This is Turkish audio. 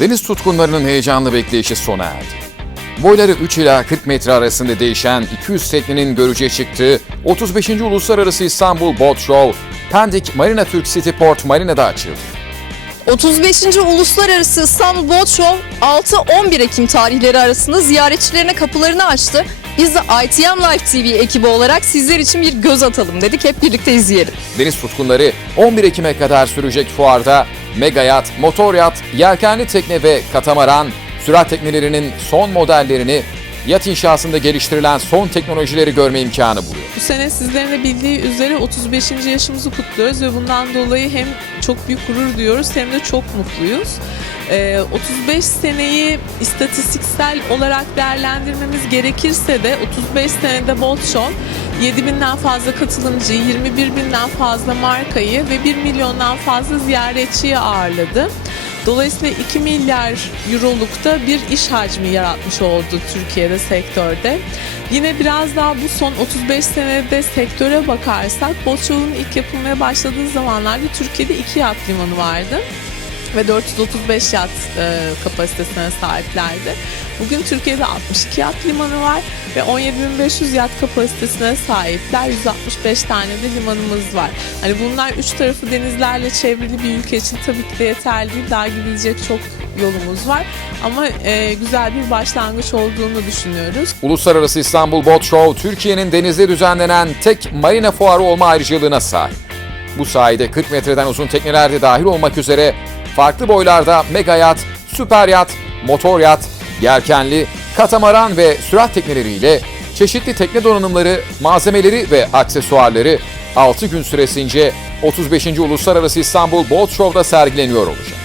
Deniz tutkunlarının heyecanlı bekleyişi sona erdi. Boyları 3 ila 40 metre arasında değişen 200 teknenin görücüye çıktığı 35. Uluslararası İstanbul Boat Show, Pendik Marina Türk City Port Marina'da açıldı. 35. Uluslararası İstanbul Boat Show 6-11 Ekim tarihleri arasında ziyaretçilerine kapılarını açtı biz de ITM Live TV ekibi olarak sizler için bir göz atalım dedik. Hep birlikte izleyelim. Deniz tutkunları 11 Ekim'e kadar sürecek fuarda mega yat, motor yat, yelkenli tekne ve katamaran, sürat teknelerinin son modellerini, yat inşasında geliştirilen son teknolojileri görme imkanı buluyor. Bu sene sizlerin de bildiği üzere 35. yaşımızı kutluyoruz ve bundan dolayı hem çok büyük gurur duyuyoruz hem de çok mutluyuz. Ee, 35 seneyi istatistiksel olarak değerlendirmemiz gerekirse de 35 senede Bolt Show 7000'den fazla katılımcıyı, 21 binden fazla markayı ve 1 milyondan fazla ziyaretçiyi ağırladı. Dolayısıyla 2 milyar eurolukta bir iş hacmi yaratmış oldu Türkiye'de sektörde. Yine biraz daha bu son 35 senede sektöre bakarsak Boçov'un ilk yapılmaya başladığı zamanlarda Türkiye'de iki yat limanı vardı ve 435 yat e, kapasitesine sahiplerdi. Bugün Türkiye'de 62 yat limanı var ve 17.500 yat kapasitesine sahipler. 165 tane de limanımız var. Hani bunlar üç tarafı denizlerle çevrili bir ülke için tabii ki de yeterli değil. Daha gidecek çok yolumuz var. Ama e, güzel bir başlangıç olduğunu düşünüyoruz. Uluslararası İstanbul Boat Show, Türkiye'nin denizde düzenlenen tek marina fuarı olma ayrıcalığına sahip. Bu sayede 40 metreden uzun tekneler de dahil olmak üzere farklı boylarda mega yat, süper yat, motor yat, yelkenli, katamaran ve sürat tekneleriyle çeşitli tekne donanımları, malzemeleri ve aksesuarları 6 gün süresince 35. Uluslararası İstanbul Boat Show'da sergileniyor olacak.